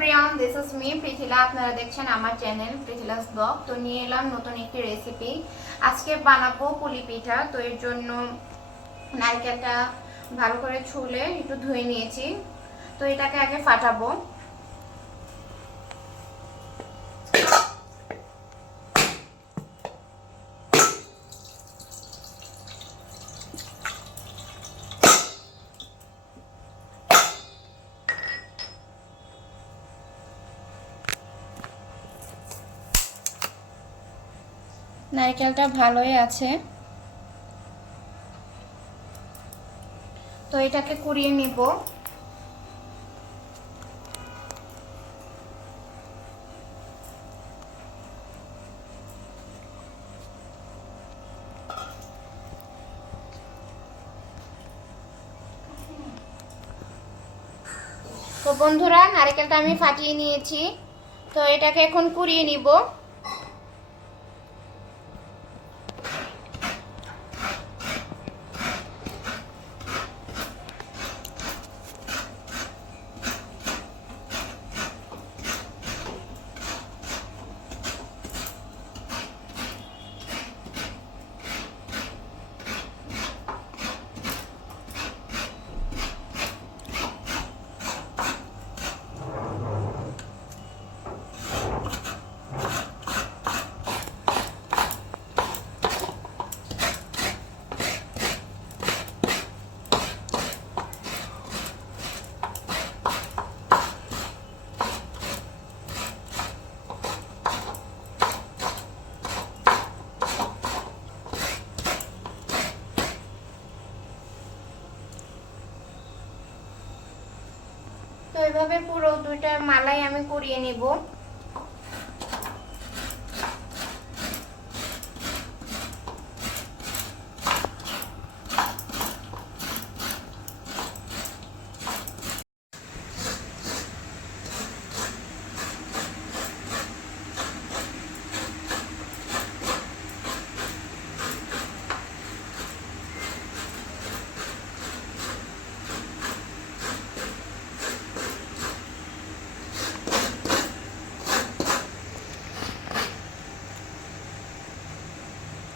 Everyone, this is me Prithila. আপনারা দেখছেন আমার চ্যানেল পৃথিলাস ব্লগ। তো নিয়ে এলাম নতুন একটি রেসিপি। আজকে বানাবো পুলি পিঠা। তো এর জন্য নারকেলটা ভালো করে ছুলে একটু ধুয়ে নিয়েছি। তো এটাকে আগে ফাটাবো। নারকেলটা ভালোই আছে, তো এটাকে কুড়িয়ে নিব। তো বন্ধুরা, নারকেলটা আমি ফাটিয়ে নিয়েছি। তো এটাকে এখন কুড়িয়ে নিব। তো এভাবে পুরো দুইটা মালাই আমি কুড়িয়ে নিব।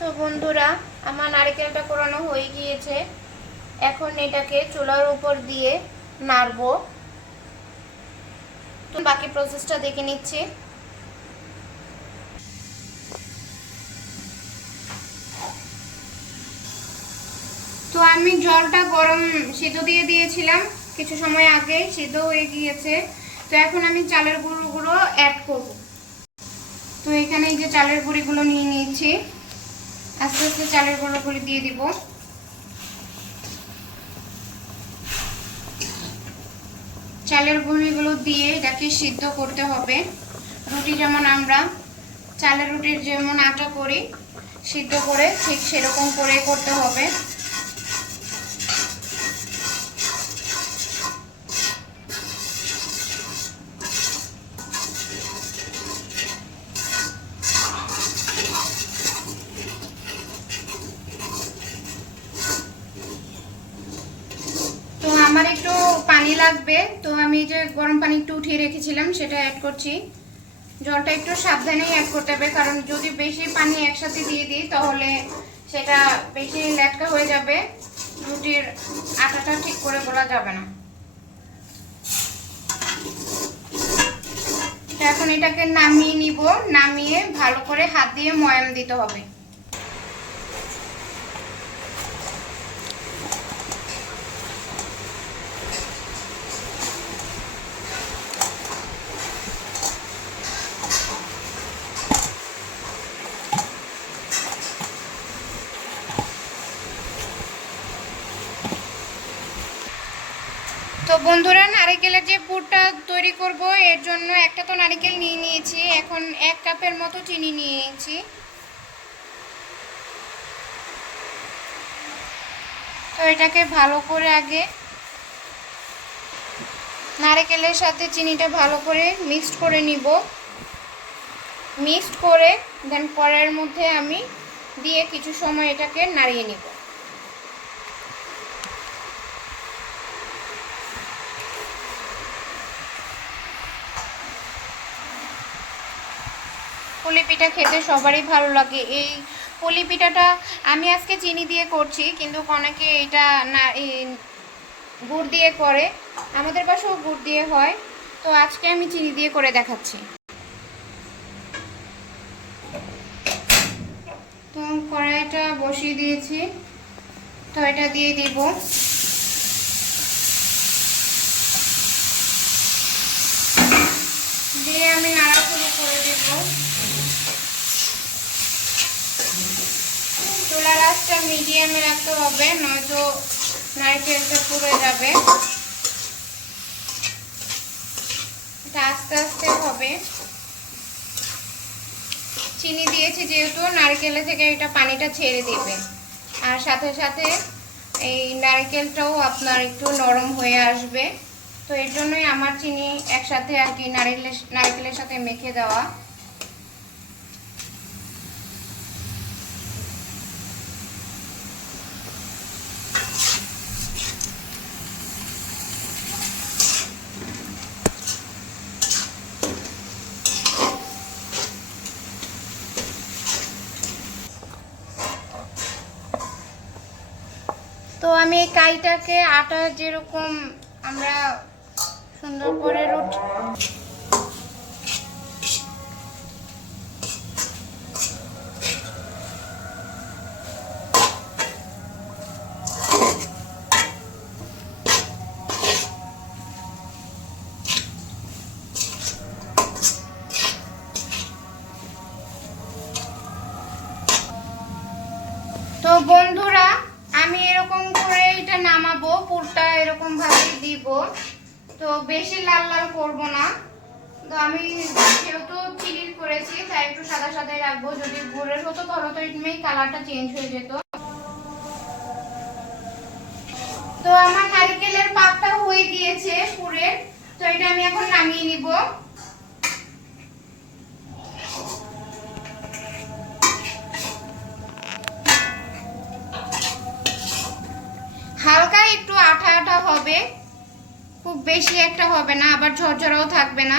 তো বন্ধুরা, আমার নারকেলটা কোরানো হয়ে গিয়েছে। এখন এটাকে চুলার উপর দিয়ে নাড়বো। তো বাকি প্রসেসটা দেখে নিচ্ছি। তো আমি জলটা গরম সিদ্ধ দিয়ে দিয়েছিলাম, কিছু সময় আগে সিদ্ধ হয়ে গিয়েছে। তো এখন আমি চালের গুঁড়োগুলো অ্যাড করব। তো এখানে এই যে চালের গুঁড়িগুলো নিয়ে নিয়েছি, আস্তে আস্তে চালের গুঁড়োগুলো দিয়ে দিব। চালের গুঁড়িগুলো দিয়ে এটাকে সিদ্ধ করতে হবে। রুটি যেমন আমরা চালের রুটির যেমন আটা করি সিদ্ধ করে, ঠিক সেরকম করে করতে হবে। আমার একটু পানি লাগবে, তো আমি যে গরম পানি একটু উঠিয়ে রেখেছিলাম সেটা অ্যাড করছি। জলটা একটু সাবধানেই অ্যাড করতে হবে, কারণ যদি বেশি পানি একসাথে দিয়ে দিই তাহলে সেটা বেশি লেটকা হয়ে যাবে, রুটির আটাটা ঠিক করে গোলা যাবে না। এখন এটাকে নামিয়ে নিব। নামিয়ে ভালো করে হাত দিয়ে ময়াম দিতে হবে। তো বন্ধুরা, নারকেলের যে পুরটা তৈরি করব এর জন্য একটা তো নারকেল নিয়ে নিয়েছি, এখন 1 কাপের মতো চিনি নিয়ে নিয়েছি। তো এটাকে ভালো করে আগে নারকেলের সাথে চিনিটা ভালো করে মিক্সড করে নিব। মিক্সড করে দেন কড়াইয়ের মধ্যে আমি দিয়ে কিছু সময় এটাকে নাড়িয়ে নিব। তো পুলি পিঠা খেতে সবারই ভালো লাগে। এই পুলি পিঠাটা আমি আজকে চিনি দিয়ে করছি, কিন্তু অনেকে এটা না গুড় দিয়ে করে, আমাদের বাসাও গুড় দিয়ে হয়, তো আজকে আমি চিনি দিয়ে করে দেখাচ্ছি। তো কড়াইটা বসিয়ে দিয়েছি, তো এটা দিয়ে দিব। দিয়ে আমি নাড়াচাড়া করে দেব। চুলার আঁচটা মিডিয়ামে রাখতে হবে, নয়তো নারকেলটা পুড়ে যাবে। এটা আস্তে আস্তে হবে। চিনি দিয়েছি যেহেতু, নারকেলের থেকে এটা পানিটা ছেড়ে দেবে, আর সাথে সাথে এই নারকেলটাও আপনার একটু নরম হয়ে আসবে। তো এর জন্যই আমার চিনি একসাথে আর কি নারকেলের সাথে মেখে দেওয়া। তো আমি এই কাইটাকে আটা যেরকম আমরা সুন্দর করে রুটি তো বন্ধুরা, আমি এরকম করে এটা নামাবো, পুরটা এরকম ভাবে দিব। তো বেশি লাল লাল করব না। তো আমি যেহেতু চিনির করেছি তাই একটু সাদা সাদাই রাখবো। যদি গুড়ের হতো তাহলে তো এমনি কালারটা চেঞ্জ হয়ে যেত। তো আমার নারকেলের পাকটা হয়ে গিয়েছে পুরের, তো এটা আমি এখন নামিয়ে নিব। হালকা একটু আঠা আঠা হবে, খুব বেশি একটা হবে না, আবার ঝরঝরাও থাকবে না।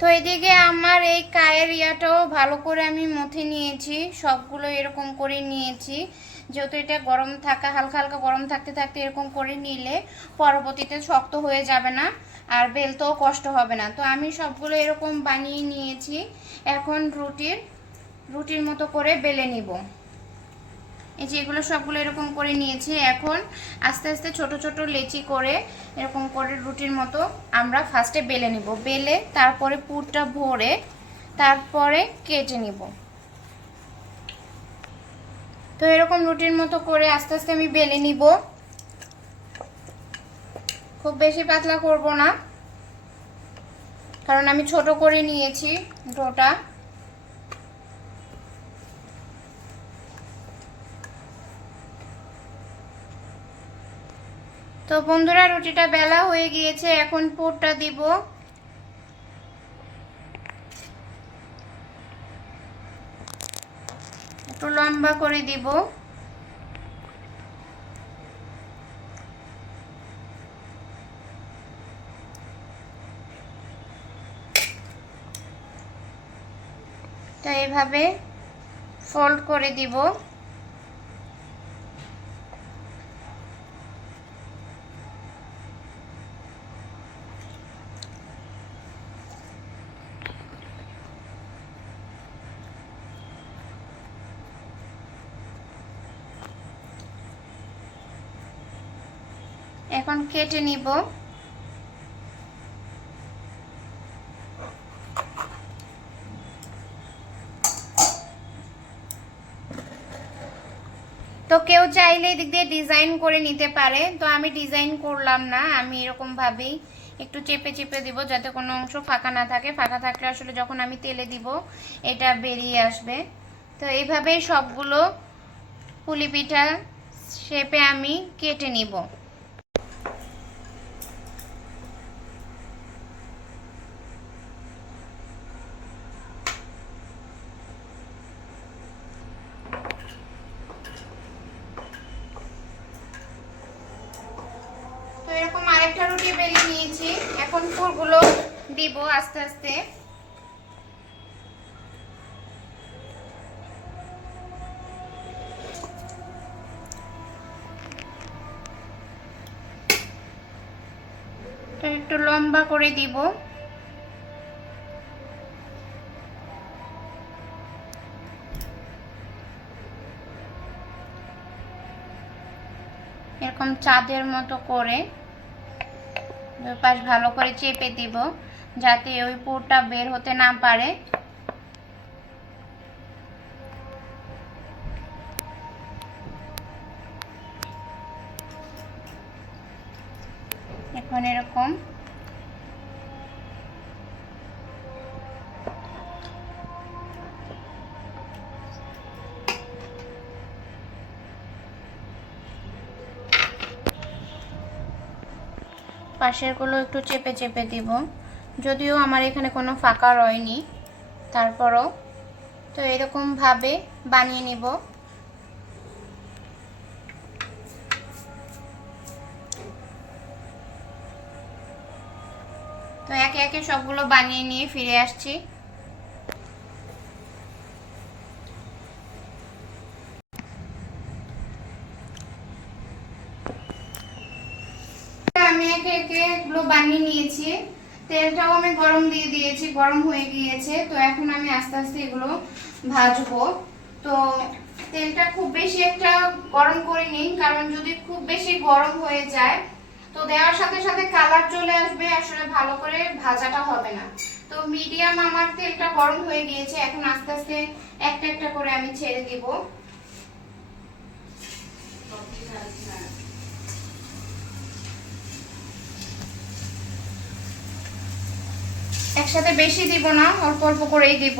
তো এদিকে আমার এই কায়ের ইয়াটাও ভালো করে আমি মথে নিয়েছি, সবগুলো এরকম করে নিয়েছি। যেহেতু এটা গরম থাকা, হালকা হালকা গরম থাকতে থাকতে এরকম করে নিলে পরবর্তীতে শক্ত হয়ে যাবে না, আর বেলতেও কষ্ট হবে না। তো আমি সবগুলো এরকম বানিয়ে নিয়েছি। এখন রুটির মতো করে বেলে নিব। এই যে এগুলো সবগুলো এরকম করে নিয়েছি। এখন আস্তে আস্তে ছোট ছোট লেচি করে এরকম করে রুটির মতো আমরা ফার্স্টে বেলে নিব। বেলে তারপরে পুরটা ভরে তারপরে কেটে নিব। তো এরকম রুটির মতো করে আস্তে আস্তে আমি বেলে নিব। খুব বেশি পাতলা করব না, কারণ আমি ছোট করে নিয়েছি ডোটা। তো বন্ধুরা, রুটিটা বেলা হয়ে গিয়েছে, এখন পুরটা দিব। একটু লম্বা করে দিব। তো এইভাবে ফোল্ড করে দিব। এখন কেটে নিব। তো কেউ চাইলে এদিক দিয়ে ডিজাইন করে নিতে পারে, তো আমি ডিজাইন করলাম না, আমি এরকম ভাবেই একটু চেপে চেপে দিব যাতে কোনো অংশ ফাঁকা না থাকে। ফাঁকা থাকলে আসলে যখন আমি তেলে দিব এটা বেরিয়ে আসবে। তো এইভাবেই সবগুলো পুলি পিঠা শেপে আমি কেটে নিব। বেশি বেলে নিয়েছি। এখন পুরগুলো দিব আস্তে আস্তে। একটু লম্বা করে দিব। এরকম চাঁদের মতো করে দুই পাশ ভালো করে চেপে দিব, যাতে ওই পুরটা বের হতে না পারে। এখন এরকম পাশেরগুলো একটু চেপে চেপে দিব, যদিও আমার এখানে কোনো ফাঁকা রয়নি, তারপরও তো এরকম ভাবে বানিয়ে নিব। তো একে একে সবগুলো বানিয়ে নিয়ে ফিরে আসছি। আমি একে একে এগুলো বানিয়ে নিয়েছি। তেলটাও আমি গরম দিয়ে দিয়েছি, গরম হয়ে গিয়েছে। তো এখন আমি আস্তে আস্তে এগুলো ভাজবো। তো তেলটা খুব বেশি একটা গরম করিনি, কারণ যদি খুব বেশি গরম হয়ে যায় তো দেওয়ার সাথে সাথে কালার চলে আসবে, আসলে ভালো করে ভাজাটা হবে না। তো মিডিয়াম আমার তেলটা গরম হয়ে গিয়েছে। এখন আস্তে আস্তে একটা একটা করে আমি ছেড়ে দিব। একসাথে বেশি দিব না, অল্প অল্প করেই দিব।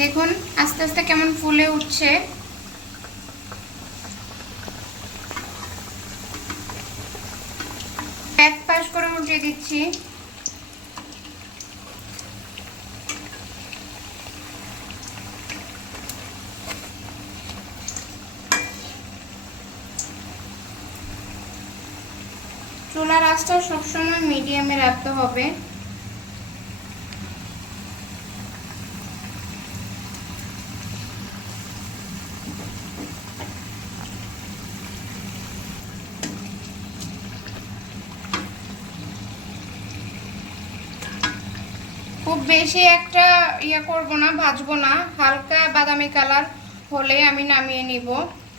দেখুন আস্তে আস্তে কেমন ফুলে উঠছে। এক পাশ করে উল্টে দিচ্ছি। চুলার আঁচটা সবসময় মিডিয়ামে রাখতে হবে। খুব বেশি একটা করব না, ভাজবো না, হালকা বাদামি কালার হলে আমি নামিয়ে নিব।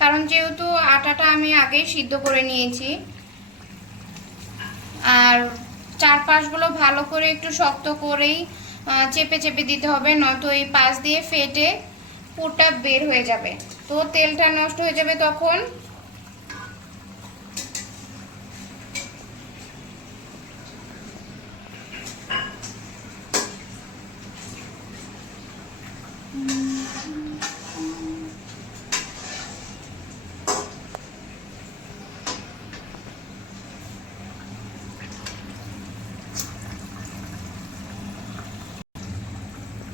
কারণ যেহেতু আটাটা আমি আগেই সিদ্ধ করে নিয়েছি, আর চারপাশগুলো ভালো করে একটু শক্ত করেই চেপে চেপে দিতে হবে, নয়তো এই পাশ দিয়ে ফেটে পুরটা বের হয়ে যাবে, তো তেলটা নষ্ট হয়ে যাবে তখন।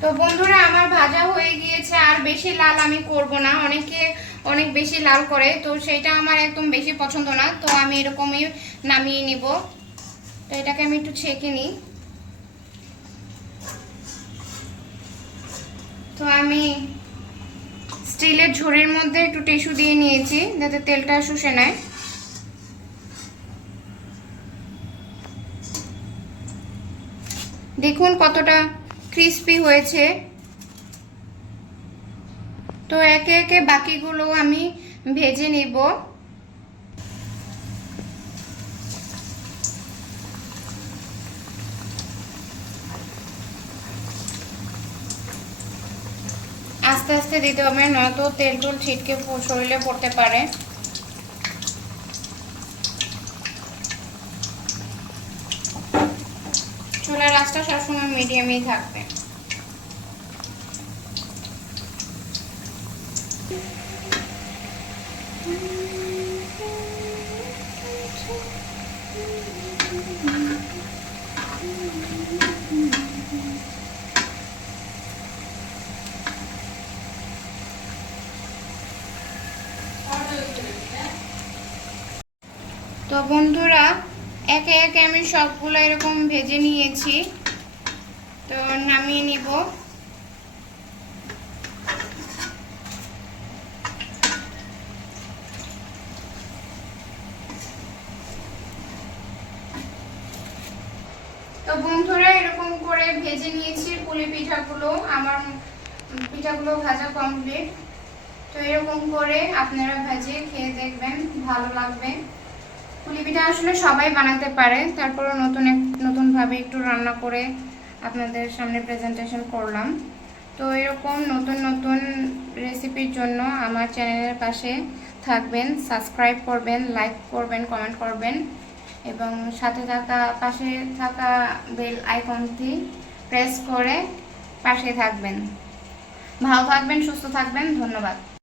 তো বন্ধুরা আমার ভাজা হয়ে গিয়েছে, আর বেশি লাল আমি করব না। অনেকে অনেক বেশি লাল করে, তো সেটা আমার একদম বেশি পছন্দ না। তো আমি এরকমই নামিয়ে নিব। তো এটাকে আমি একটু ছেঁকে নিই। তো আমি স্টিলের ঝুড়ির মধ্যে একটু টিস্যু দিয়ে নিয়েছি, যাতে তেলটা শুষে নেয়। দেখুন কতটা ক্রিস্পি হয়েছে। তো একে একে বাকিগুলো আমি ভেজে নেব। আস্তে আস্তে দিতে হবে, নয়তো তেল টুল ছিটকে শরীরে পড়তে পারে। চুলার আঁচটা সবসময় মিডিয়ামেই থাকবে। তো বন্ধুরা, একে একে আমি সবগুলো এরকম ভেজে নিয়েছি, তো নামিয়ে নিব। তো বন্ধুরা, এরকম করে ভেজে নিয়েছি পুলি পিঠাগুলো। আমার পিঠাগুলো ভাজা কমপ্লিট। তো এরকম করে আপনারা ভেজে খেয়ে দেখবেন, ভালো লাগবে। পুলি পিঠা আসলে সবাই বানাতে পারে, তারপরও নতুনভাবে একটু রান্না করে আপনাদের সামনে প্রেজেন্টেশন করলাম। তো এরকম নতুন নতুন রেসিপির জন্য আমার চ্যানেলের পাশে থাকবেন, সাবস্ক্রাইব করবেন, লাইক করবেন, কমেন্ট করবেন এবং পাশে থাকা বেল আইকনটি প্রেস করে পাশে থাকবেন। ভালো থাকবেন, সুস্থ থাকবেন। ধন্যবাদ।